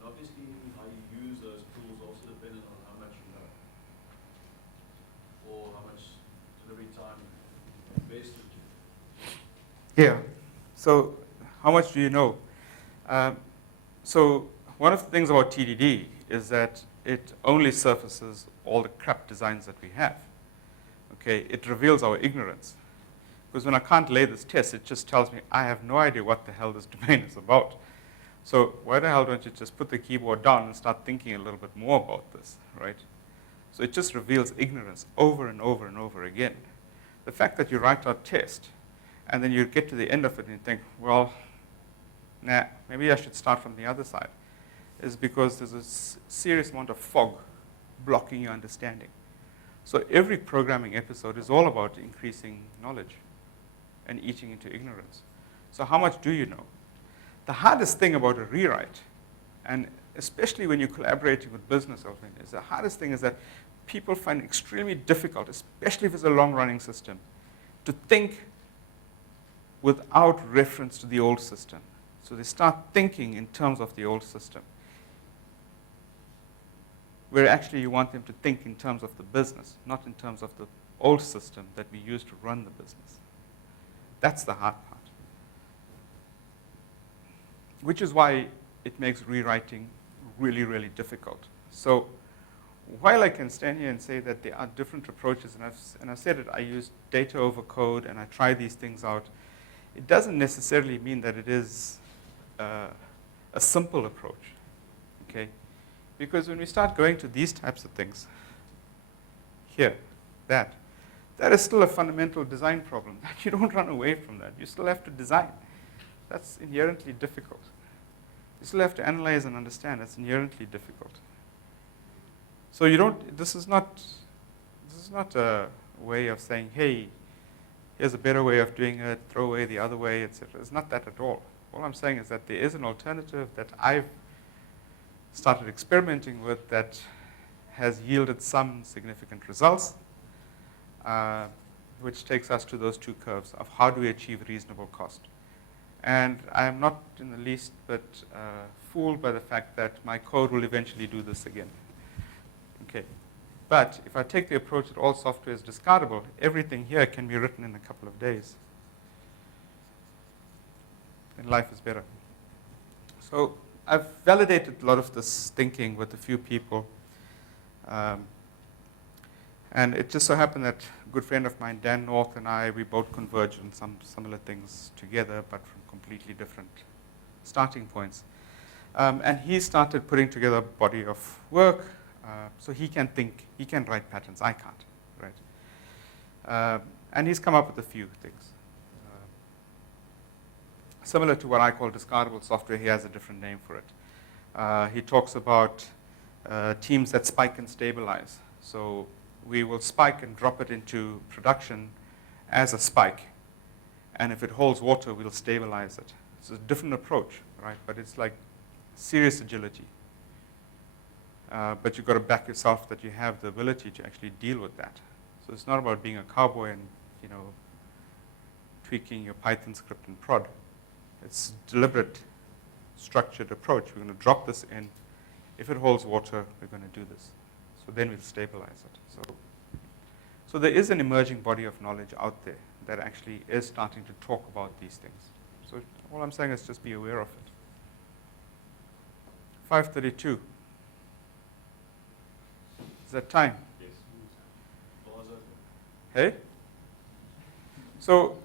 and obviously how you use those tools also dependent on how much you know, or how much delivery time you invested. Yeah. So how much do you know? So one of the things about TDD is that it only surfaces all the crap designs that we have. Okay, it reveals our ignorance. Because when I can't lay this test, it just tells me I have no idea what the hell this domain is about. So why the hell don't you just put the keyboard down and start thinking a little bit more about this, right? So it just reveals ignorance over and over and over again. The fact that you write out test, and then you get to the end of it and you think, well, nah, maybe I should start from the other side, is because there's a serious amount of fog blocking your understanding. So every programming episode is all about increasing knowledge and eating into ignorance. So how much do you know? The hardest thing about a rewrite, and especially when you're collaborating with business, is the hardest thing is that people find it extremely difficult, especially if it's a long-running system, to think without reference to the old system. So they start thinking in terms of the old system, where actually you want them to think in terms of the business, not in terms of the old system that we use to run the business. That's the hard part. Which is why it makes rewriting really, really difficult. So while I can stand here and say that there are different approaches, and I've said it, I use data over code and I try these things out, it doesn't necessarily mean that it is a simple approach, okay? Because when we start going to these types of things, here, that is still a fundamental design problem. You don't run away from that. You still have to design. That's inherently difficult. You still have to analyze and understand. That's inherently difficult. So you don't. This is not a way of saying, hey, here's a better way of doing it. Throw away the other way, etc. It's not that at all. All I'm saying is that there is an alternative that I've started experimenting with that has yielded some significant results, which takes us to those two curves of how do we achieve reasonable cost. And I am not in the least bit fooled by the fact that my code will eventually do this again. Okay. But if I take the approach that all software is discardable, everything here can be written in a couple of days. And life is better. So I've validated a lot of this thinking with a few people. And it just so happened that a good friend of mine, Dan North, and I, we both converged on some similar things together, but from completely different starting points. And he started putting together a body of work, so he can think, he can write patterns, I can't, right? And he's come up with a few things. Similar to what I call discardable software, he has a different name for it. He talks about teams that spike and stabilize. So we will spike and drop it into production as a spike. And if it holds water, we'll stabilize it. It's a different approach, right? But it's like serious agility. But you've got to back yourself that you have the ability to actually deal with that. So it's not about being a cowboy and, tweaking your Python script and prod. It's a deliberate, structured approach. We're going to drop this in. If it holds water, we're going to do this. So then we'll stabilize it. So there is an emerging body of knowledge out there that actually is starting to talk about these things. So all I'm saying is just be aware of it. 5:32. Is that time? Yes. Hey? So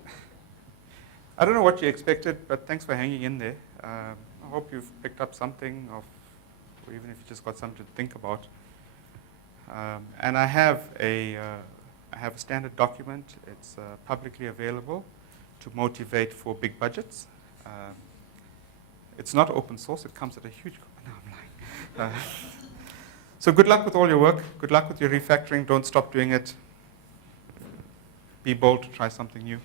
I don't know what you expected, but thanks for hanging in there. I hope you've picked up something, or even if you just got something to think about. And I have a standard document. It's publicly available to motivate for big budgets. It's not open source. It comes at a huge cost. No, I'm lying. So good luck with all your work. Good luck with your refactoring. Don't stop doing it. Be bold to try something new.